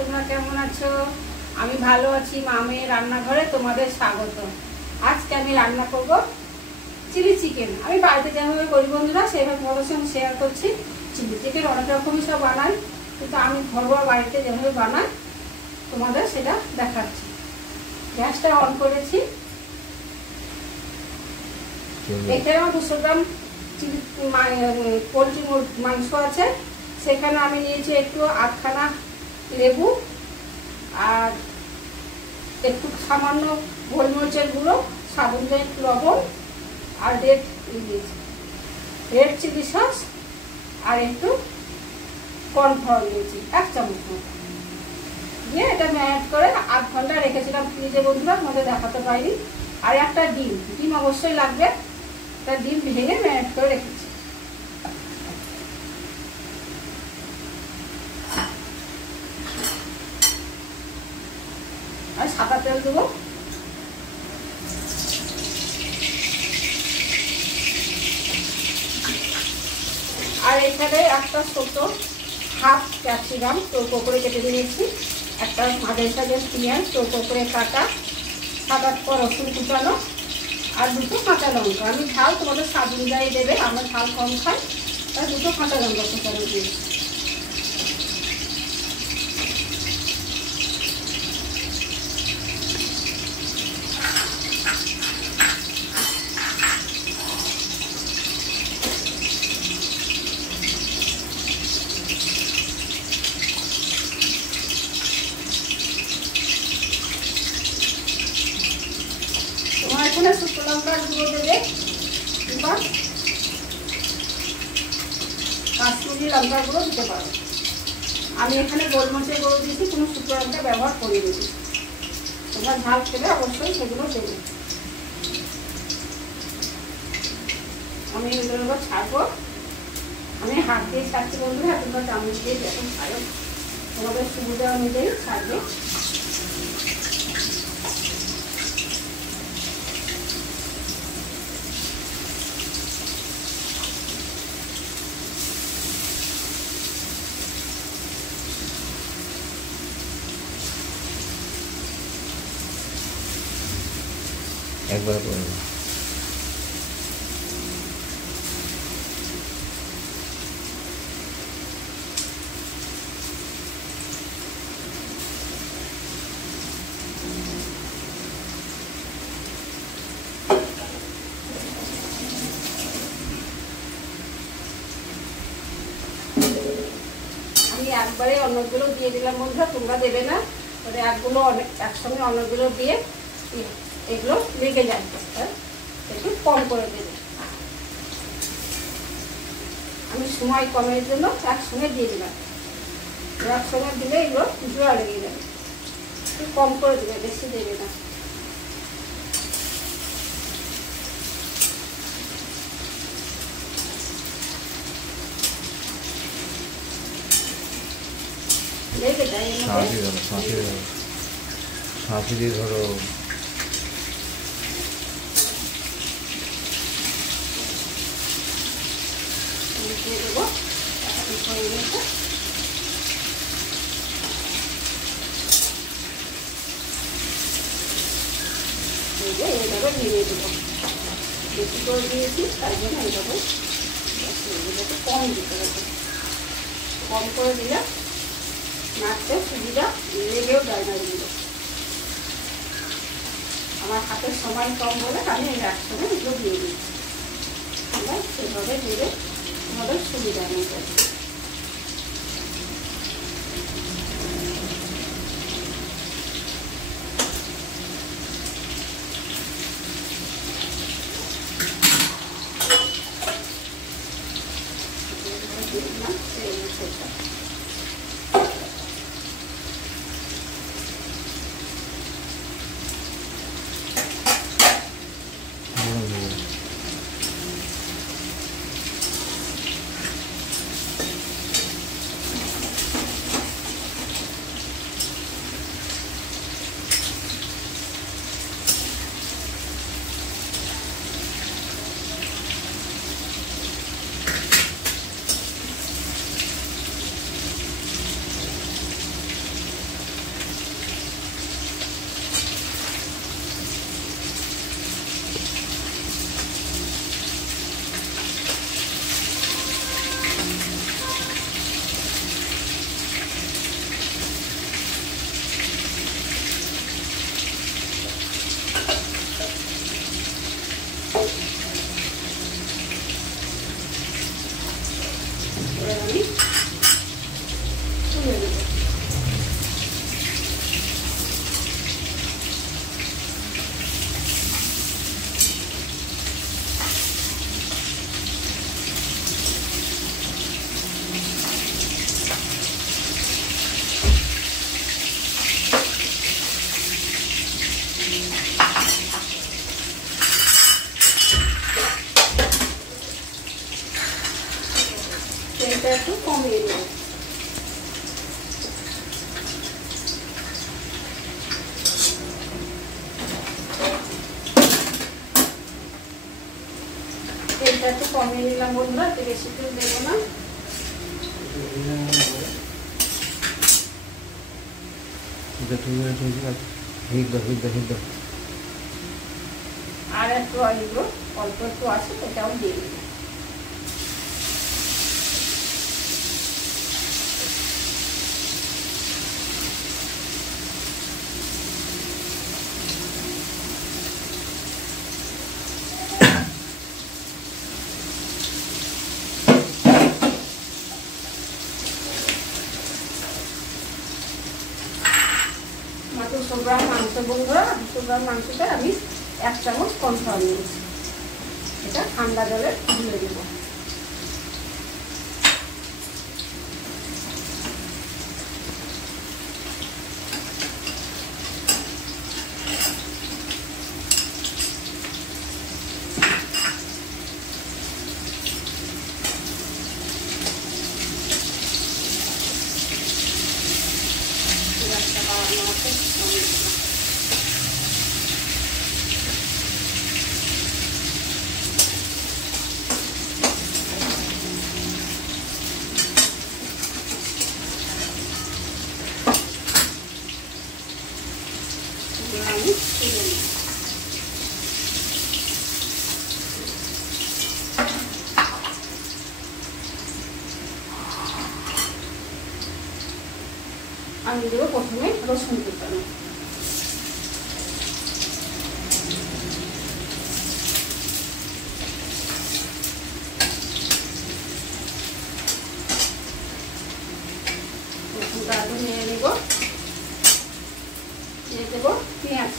তোমরা কেমন আছো? আমি ভালো আছি। মামের রান্নাঘরে তোমাদের স্বাগত। আজকে আমি রান্না করব চিলি চিকেন। আমি বাড়িতে যেভাবে করি বন্ধুরা সেভাবে তোমাদের সঙ্গে শেয়ার করছি। চিলি চিকেন অনেক রকমই সব বানাই, কিন্তু আমি ঘরোয়া বাড়িতে যেভাবে বানাই তোমাদের সেটা দেখাচ্ছি। গ্যাসটা অন করেছি। এখানে আমার 200 গ্রাম পোলট্রি মাংস আছে। সেখানে আমি নিয়েছি একটু আধখানা লেবু আর একটু সামান্য গোলমরিচের গুঁড়ো, সাবুন লবণ আর রেড চিলি সস আর একটু কর্নফ্লাওয়ার নিয়েছি 1 চামচ মতো দিয়ে এটা ম্যারিনেট করে আধ ঘন্টা রেখেছিলাম ফ্রিজে বন্ধুরা, তোমাদের দেখাতে পারিনি। আর একটা ডিম অবশ্যই লাগবে, একটা ডিম ভেঙে ম্যারিনেট করে রেখেছি। আর সাদা তেল দেবো। আর এখানে একটা ছোট হাফ ক্যাপসিকাম চৌকো করে কেটে নিয়েছি, একটা মাঝারি সাইজের পেঁয়াজ চৌকো করে কাটা, 7-8 কোয়া রসুন কুচানো আর 2টো কাঁচা লঙ্কা। আমি ঝাল তোমাদের স্বাদ অনুযায়ী দেবে, আমরা ঝাল কম খাই, তাই 2টো কাঁচা লঙ্কা কুচানো দিয়েছি। এখানে শুকনো লঙ্কার গুঁড়ো দেবে কিংবা কাশ্মীরি লঙ্কার গুঁড়ো দিতে পারো। আমি এখানে গোলমরিচের গুঁড়ো দিয়েছি, কোনো শুকনো লঙ্কা ব্যবহার করে দিয়েছি। তোমরা ঝাল খেলে অবশ্যই সেগুলো দেবে। আমি এগুলো ছাড়বো, আমি হাত দিয়ে ছাড়ছি বন্ধুরা, তোমরা চামচ দিয়ে যখন ছাড়ো তোমাদের সুবিধা অনুযায়ী ছাড়বে। একবার করে আমি একবারে অন্যগুলো দিয়ে দিলাম বন্ধুরা, তোমরা দেবে না, ওটা একসঙ্গে অন্যগুলো দিয়ে এগুলো লেগে যায়, একটু কম করে দেবে। আমি সময় কমের জন্য একসঙ্গে দিয়ে দিলাম, একসঙ্গে দিলে এগুলো জোড়া লেগে যাবে। একটু কম করে দেবে, বেশি দেবে না। লেগে যায় শাঁসি দিয়ে ধরো। দিয়ে দেবো হয়ে গেছে। এইভাবে নিয়ে দেবো, বেশি করে দিয়েছি তাই জন্য এইভাবে এগুলোকে কম দিতে হবে। কম করে দিলে নাড়তে সুবিধা, লেগেও যায় না এগুলো। আমার হাতের সময় কম বলে আমি একসঙ্গে এগুলো দিয়ে দিচ্ছি। আমরা সেভাবে দিলে তোমাদের সুবিধা অনুযায়ী। কমিয়ে নিলাম বন্ধুরা, এতে বেশি তেল দেবো না। আর একটু অয়েল অল্প একটু আছে, এটাও দিয়ে দিলাম। মাত্র 200 গ্রাম মাংস বন্ধুরা, 200 গ্রাম মাংসটা আমি 1 চামচ কর্নফ্লাওয়ার নিয়েছি। এটা ঠান্ডা জলে ধুয়ে দেব। আমি তুলে নিই। আমি দেবো প্রথমে রসুন কুচানো। রসুনটা আগে নিয়ে নেব। দিয়ে দেবো পেঁয়াজ।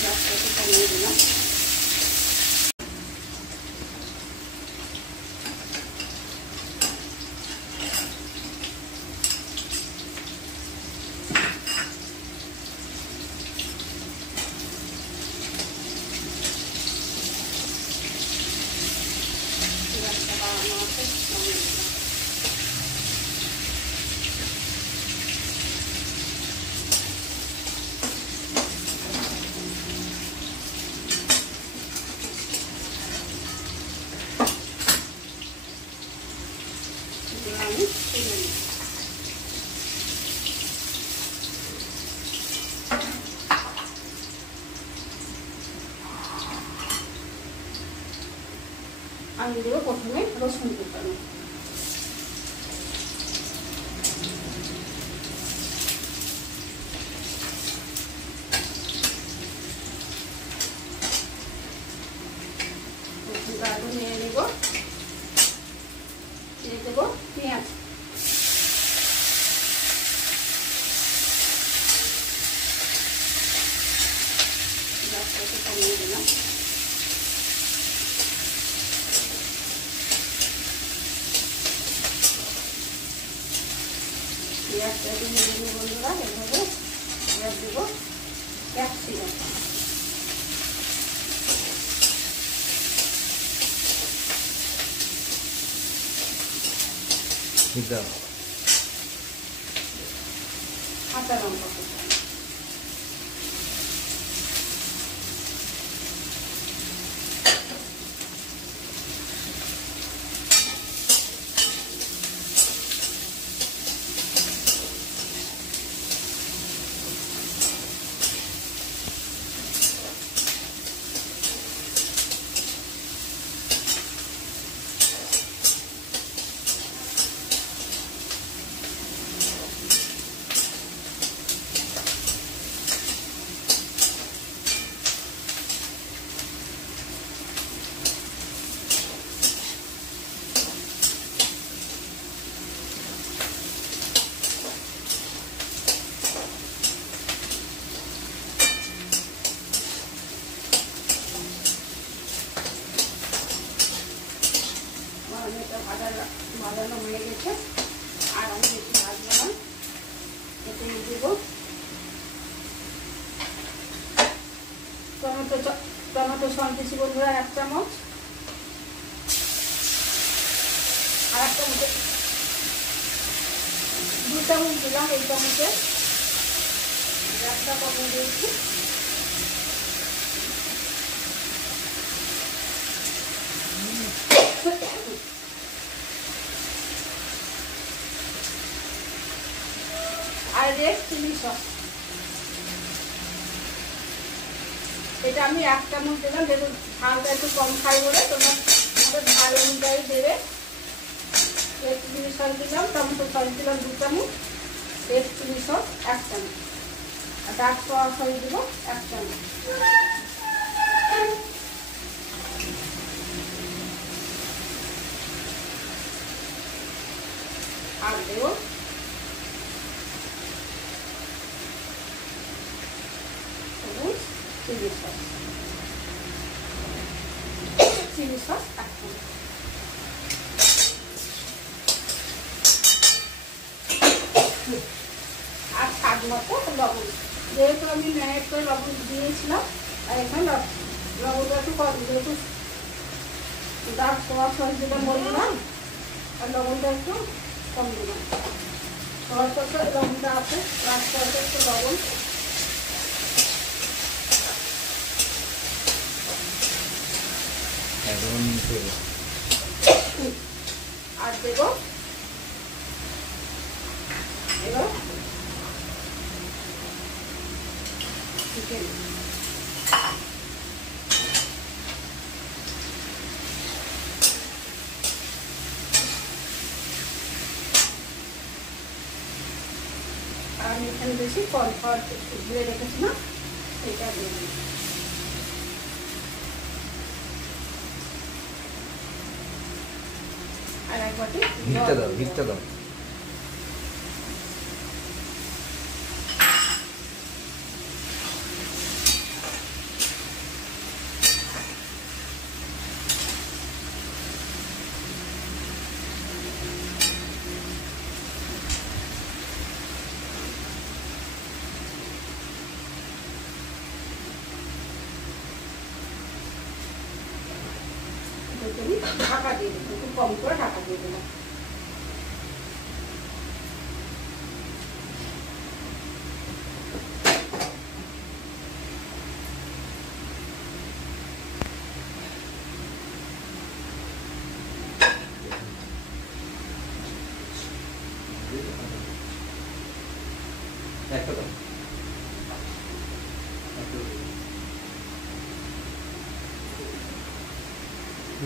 গ্যাসটাকে কমিয়ে দিলাম। আমি দেবো প্রথমে রসুন কুচানো। রসুনটা আগে নিয়ে নেব। দিয়ে দেবো পেঁয়াজ। গ্যাসটাকে কমিয়ে দিলাম। পেঁয়াজটাকে নিয়ে নেব বন্ধুরা, এভাবে পেঁয়াজ দেবো ক্যাপসিকাম। কাঁচা লঙ্কা কুচানো। ভাজানো হয়ে গেছে, আর আমি একটু ভাজবো না। এতে দেবো টমেটো সস দিচ্ছি বন্ধুরা 1 চামচ। আর 1 চামচে 2 চামচ দিলাম এই চামচে। মশলা কমিয়ে দিয়েছি। আর রেড চিলি সস, এটা আমি 1 চামচ দিলাম, যেহেতু ঝালটা একটু কম খাই বলে তোমার ঝাল অনুযায়ী দেবে। রেড চিলি সস দিলাম, টমেটো সস দিলাম 2 চামচ, রেড চিলি সস 1 চামচ, আর ডার্ক সয়া সস দেবো 1 চামচ। আর দেবো চিলি সস, চিলি সস 1 চামচ। আর স্বাদ মতো লবণ, যেহেতু আমি ম্যারিনেট করে লবণ দিয়েছিলাম, আর এখানে লবণটা একটু কম, যেহেতু ডার্ক সয়া সস যেটা বললাম, আর লবণটা একটু কম দিলাম। সয়া সসে লবণটা আছে, ডার্ক সয়াসে একটু লবণ। আর দেব এবার চিকেন। আমি এখানে বেশি কর্নফ্লাওয়ার দিয়ে রেখেছিলাম, সেটা দিয়ে দিই। আর এক বাটি হিটটা দাও, হিটটা দাও। ঢাকা দিয়ে দেবো, একটু কম করে ঢাকা দিয়ে দেবো।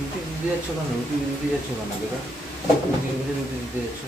রুটি দিতে যাচ্ছ কেন? রুটি দিতে যাচ্ছ কেন? বেটা রুটি দিতে যাচ্ছ।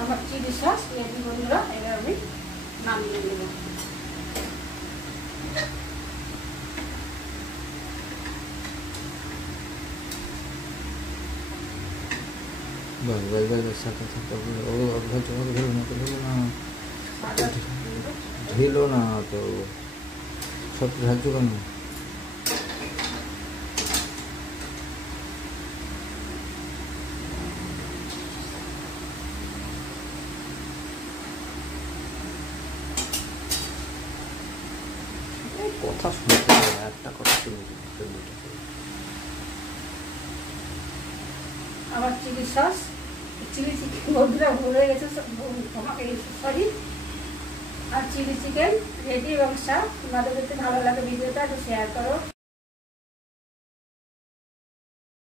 আমার চিলি সস রেডি বন্ধুরা, এবার আমি নামিয়ে নেব। बस बस बस बस साथ साथ ओ अगला चलो ढीलो ना तो सब ढल चुका ना। কথা শুনতে একটা কথা শুনতে আমার চিলি সস, চিলি চিকেন বন্ধুরা ভুলে গেছে আমাকে, সরি। আর চিলি চিকেন রেডি এবং সাফ। তোমাদের যদি ভালো লাগে ভিডিওটা একটু শেয়ার করো।